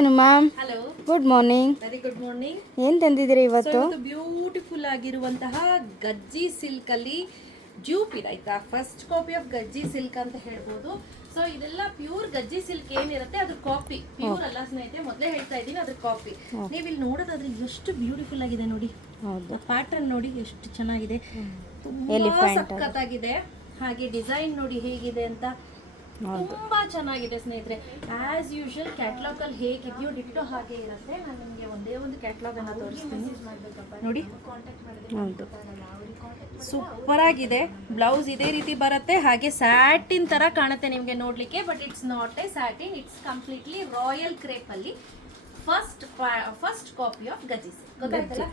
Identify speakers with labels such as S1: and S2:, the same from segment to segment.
S1: Ma'am
S2: hello
S1: good morning
S2: very good morning
S1: ಏನು ತಂದಿದ್ದೀರಿ ಇವತ್ತು?
S2: ಬ್ಯೂಟಿಫುಲ್ ಆಗಿರುವಂತಹ ಗಜ್ಜಿ ಸಿಲ್ಕ್ ಅಲ್ಲಿ ಜ್ಯೂಪ್ ಇದೆ ಆಯ್ತಾ? ಫಸ್ಟ್ ಕಾಪಿ ಆಫ್ ಗಜ್ಜಿ ಸಿಲ್ಕ್ ಅಂತ ಹೇಳ್ಬೋದು. ಸೊ ಇದೆಲ್ಲ ಪ್ಯೂರ್ ಗಜ್ಜಿ ಸಿಲ್ಕ್ ಏನಿರುತ್ತೆ? ಅದ್ರ ಕಾಪಿ ಪ್ಯೂರ್ ಅಲ್ಲ ಸ್ನೇಹಿತರೆ ಮೊದಲೇ ಹೇಳ್ತಾ ಇದ್ದೀನಿ ಅದ್ರ ಕಾಪಿ ನೀವು ಇಲ್ಲಿ ನೋಡೋದಾದ್ರೆ ಎಷ್ಟು ಬ್ಯೂಟಿಫುಲ್ ಆಗಿದೆ ನೋಡಿ. ಪ್ಯಾಟರ್ನ್ ನೋಡಿ ಎಷ್ಟು ಚೆನ್ನಾಗಿದೆ. ತುಂಬಾ ಸಖತ್ತಾಗಿದೆ. ಹಾಗೆ ಡಿಸೈನ್ ನೋಡಿ ಹೇಗಿದೆ ಅಂತ. ತುಂಬಾ ಚೆನ್ನಾಗಿದೆ ಸ್ನೇಹಿತರೆ. ಆಸ್ ಯೂಶುವಲ್ ಕ್ಯಾಟ್ಲಾಗ್ ಅಲ್ಲಿ ಹೇಗಿದೆಯೋ ಡಿಟ್ಟೋ ಹಾಗೆ ಇರುತ್ತೆ. ನಾನು ನಿಮಗೆ ಒಂದೇ ಒಂದು ಕ್ಯಾಟ್ಲಾಗ್ ಅನ್ನ ತೋರಿಸ್ತೀನಿ. ನೋಡಿ.
S1: ಹೌದು.
S2: ಸೂಪರ್ ಆಗಿದೆ. ಬ್ಲೌಸ್ ಇದೇ ರೀತಿ ಬರುತ್ತೆ. ಹಾಗೆ ಸ್ಯಾಟಿನ್ ತರ ಕಾಣುತ್ತೆ ನಿಮಗೆ ನೋಡ್ಲಿಕ್ಕೆ but it's not a satin it's completely royal crepe ಅಲ್ಲಿ ಫಸ್ಟ್ ಫಸ್ಟ್ ಕಾಪಿ ಆಫ್ ಗಜಿಸ್ ಗೊತ್ತಾಯ್ತಲ್ಲ?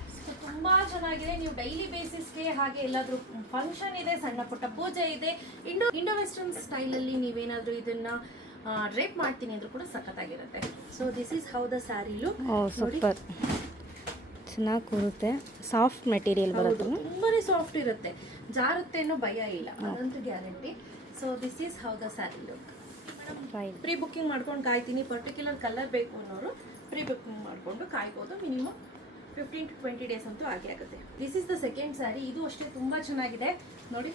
S2: ತುಂಬಾ ಚೆನ್ನಾಗಿದೆ. ನೀವು ಡೈಲಿ ಬೇಸಿಸ್ಗೆ ಹಾಗೆ ಎಲ್ಲಾದ್ರೂ ಫಂಕ್ಷನ್ ಇದೆ ಸಣ್ಣ ಪುಟ್ಟ ಪೂಜೆ ಇದೆ. ಇಂಡೋ ಇಂಡೋ ವೆಸ್ಟರ್ನ್ ಸ್ಟೈಲ್ ಅಲ್ಲಿ ನೀವೇನಾದ್ರೂ ಇದನ್ನ ಡ್ರೇಪ್ ಮಾಡ್ತೀನಿ ಅಂದ್ರೂ ಕೂಡ ಸಖತ್ತಾಗಿರುತ್ತೆ. So this is how the sari look
S1: super ಚೆನ್ನಾಗಿ ಕೂರುತ್ತೆ. ಸಾಫ್ಟ್ ಮೆಟೀರಿಯಲ್ ಬರುತ್ತೆ.
S2: ತುಂಬಾನೇ ಸಾಫ್ಟ್ ಇರುತ್ತೆ. ಜಾರುತ್ತೆ ಅನ್ನೋ ಭಯ ಇಲ್ಲ. ಅದಂತೂ guarantee so this is how the sari look pre booking ಮಾಡ್ಕೊಂಡು ಕಾಯ್ತೀನಿ. ಪರ್ಟಿಕ್ಯುಲರ್ ಕಲರ್ ಬೇಕು ಅನ್ನೋರು ಪ್ರೀ ಬುಕ್ಕಿಂಗ್ ಮಾಡಿಕೊಂಡು ಕಾಯ್ಬೋದು. Minimum fifteen to twenty days ಅಂತೂ ಆಗೇ ಆಗುತ್ತೆ. This is the second sari ಇದು ಅಷ್ಟೇ ತುಂಬ ಚೆನ್ನಾಗಿದೆ. ನೋಡಿ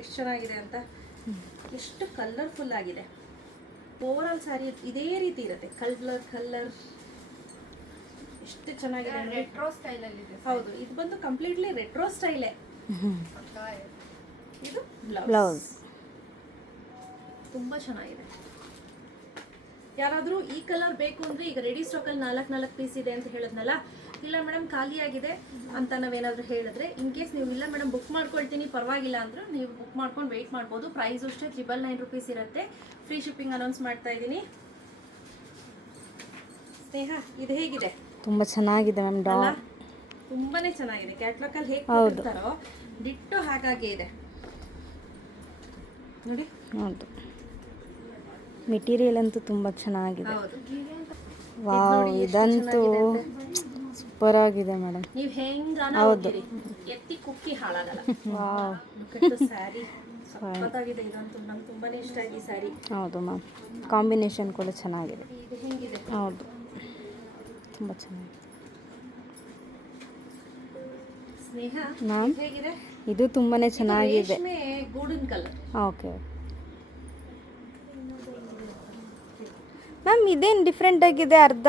S2: ಎಷ್ಟು ಚೆನ್ನಾಗಿದೆ ಅಂತ. ಎಷ್ಟು ಕಲರ್ಫುಲ್ ಆಗಿದೆ. ಓವರ್ ಆಲ್ ಸ್ಯಾರಿ ಇದೇ ರೀತಿ ಇರುತ್ತೆ. ಕಲರ್ ಕಲರ್ ಎಷ್ಟು ಚೆನ್ನಾಗಿದೆ ರೆಟ್ರೋ ಸ್ಟೈಲ್ ಅಲ್ಲಿ ಹೌದು ಇದು ಬಂದು ಕಂಪ್ಲೀಟ್ಲಿ ರೆಟ್ರೋ ಸ್ಟೈಲೇ ಇದು ಬ್ಲೌಸ್
S1: ಬ್ಲೌಸ್
S2: ತುಂಬಾ ಚೆನ್ನಾಗಿದೆ. ಯಾರಾದರೂ ಈ ಕಲರ್ ಬೇಕು ಅಂದ್ರೆ ಈಗ ರೆಡಿ ಸ್ಟಾಕ್ ಅಲ್ಲಿ ನಾಲ್ಕು ನಾಲ್ಕು ಪೀಸ್ ಇದೆ ಅಂತ ಹೇಳಿದ್ನಲ್ಲ ಇಲ್ಲ ಮೇಡಮ್ ಖಾಲಿಯಾಗಿದೆ ಅಂತ ನಾವೇನಾದ್ರೂ ಹೇಳಿದ್ರೆ ಇನ್ ಕೇಸ್ ನೀವು ಇಲ್ಲ ಮೇಡಮ್ ಬುಕ್ ಮಾಡ್ಕೊಳ್ತೀನಿ ಪರವಾಗಿಲ್ಲ ಅಂದ್ರೆ ನೀವು ಬುಕ್ ಮಾಡ್ಕೊಂಡು ವೆಯ್ಟ್ ಮಾಡ್ಬೋದು. ಪ್ರೈಸ್ ಅಷ್ಟೇ ತ್ರಿಬಲ್ ನೈನ್ ರುಪೀಸ್ ಇರುತ್ತೆ. ಫ್ರೀ ಶಿಪ್ಪಿಂಗ್ ಅನೌನ್ಸ್ ಮಾಡ್ತಾ ಇದ್ದೀನಿ. ಸ್ನೇಹ ಇದು ಹೇಗಿದೆ?
S1: ತುಂಬ ಚೆನ್ನಾಗಿದೆ ಮ್ಯಾಮ್ ಡಾ
S2: ಅಲ್ಲ ತುಂಬಾನೇ ಚೆನ್ನಾಗಿದೆ. ಕ್ಯಾಟ್ಲಾಗ್ ಅಲ್ಲಿ ಹೇಗೆ. ಕೊಟ್ಟಿರ್ತಾರೋ ಡಿಟ್ಟು ಹಾಗಾಗೆ ಇದೆ. ನೋಡಿ.
S1: ಹೌದು. ಮೆಟೀರಿಯಲ್ ಅಂತೂ ತುಂಬ ಚೆನ್ನಾಗಿದೆ. ವಾವ್ ಇದಂತೂ ಸೂಪರ್ ಆಗಿದೆ ಮೇಡಮ್
S2: ಹೌದು. ಹೆಂಗಾನ ಹೋಗಿರಿ ಎತ್ತಿ ಕುಕ್ಕಿ ಹಾಳಾಗಲ್ಲ.
S1: ವಾವ್.
S2: ಸ್ಯಾರಿ ಸಖತ್ತಾಗಿದೆ ಇದಂತೂ. ನಂಗೆ ತುಂಬಾನೇ ಇಷ್ಟ ಆಗಿ ಸ್ಯಾರಿ
S1: ಹೌದು ಮ್ಯಾಮ್. ಕಾಂಬಿನೇಷನ್ ಕೂಡ ಚೆನ್ನಾಗಿದೆ.
S2: ಇದು ಹೆಂಗಿದೆ?
S1: ಹೌದು. ತುಂಬ ಚೆನ್ನಾಗಿದೆ.
S2: ಸ್ನೇಹ
S1: ಮ್ಯಾಮ್
S2: ಇದು ಹೇಗಿದೆ?
S1: ಇದು ತುಂಬಾ ಚೆನ್ನಾಗಿದೆ.
S2: Okay
S1: okay. ಮ್ಯಾಮ್ ಇದೇನು ಡಿಫ್ರೆಂಟ್ ಆಗಿದೆ? ಅರ್ಧ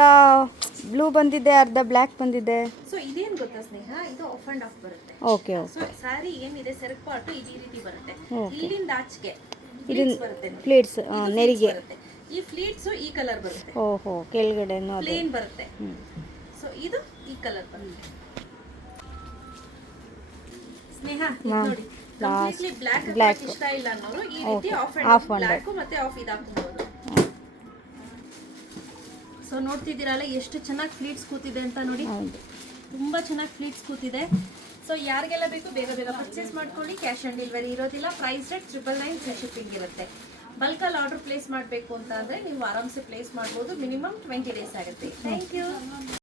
S1: ಬ್ಲೂ ಬಂದಿದೆ ಅರ್ಧ ಬ್ಲ್ಯಾಕ್ ಬಂದಿದೆ.
S2: ಸೊ ಇದೇನ್ ಗೊತ್ತಾ ಸ್ನೇಹ? ಇದು ಆಫ್ ಅಂಡ್ ಆಫ್ ಬರುತ್ತೆ.
S1: ಓಕೆ ಓಕೆ
S2: ಸಾರಿ ಏನಿದೆ ಸೆರಕ್ ಪಾರ್ಟ್ ಈ ರೀತಿ ಬರುತ್ತೆ.
S1: Okay.
S2: ಇಲ್ಲಿಂದ ಆಚೆಗೆ
S1: ಇದನ್
S2: pleats ಬರುತ್ತೆ. ನೋಡಿ.
S1: ಪ್ಲೇಟ್ಸ್
S2: ಇದು pleats
S1: ನೆರಿಗೆ.
S2: ಬರುತ್ತೆ. ಈ ಫ್ಲೀಟ್ಸ್ ಈ ಕಲರ್ ಬರುತ್ತೆ.
S1: ಓಹೋ ಕೆಳಗಡೆನೂ ಅದೇ.
S2: ಪ್ಲೇನ್ ಬರುತ್ತೆ. ಸೊ ಇದು ಈ ಕಲರ್ ಬರುತ್ತೆ. ಸ್ನೇಹ ಇದ್ ನೋಡಿ. Completely black
S1: black.
S2: ಇಷ್ಟ ಇಲ್ಲ ಅನ್ನೋರು ಈ ರೀತಿ ಆಫ್ ಅಂಡ್
S1: ಆಫ್
S2: ಬ್ಲಾಕ್ ಮತ್ತೆ ಆಫ್ ಇದು ಹಾಕ್ಬೋದು ಸೊ ನೋಡ್ತಿದ್ದೀರಲ್ಲ ಎಷ್ಟು ಚೆನ್ನಾಗಿ ಫ್ಲೀಟ್ಸ್ ಕೂತಿದೆ ಅಂತ ನೋಡಿ. ತುಂಬಾ ಚೆನ್ನಾಗಿ ಫ್ಲೀಟ್ಸ್ ಕೂತಿದೆ. ಸೊ ಯಾರಿಗೆಲ್ಲ ಬೇಕು ಬೇಗ ಬೇಗ ಪರ್ಚೇಸ್ ಮಾಡ್ಕೊಳ್ಳಿ. ಕ್ಯಾಶ್ ಆನ್ ಡೆಲಿವರಿ ಇರೋದಿಲ್ಲ. Price rate triple nine free shipping ಇರುತ್ತೆ. ಬಲ್ಕಲ್ಲಿ ಆರ್ಡರ್ ಪ್ಲೇಸ್ ಮಾಡಬೇಕು ಅಂತ ಅಂದರೆ ನೀವು ಆರಾಮ್ಸೆ ಪ್ಲೇಸ್ ಮಾಡ್ಬೋದು. ಮಿನಿಮಮ್ ಟ್ವೆಂಟಿ ಡೇಸ್ ಆಗುತ್ತೆ. Thank you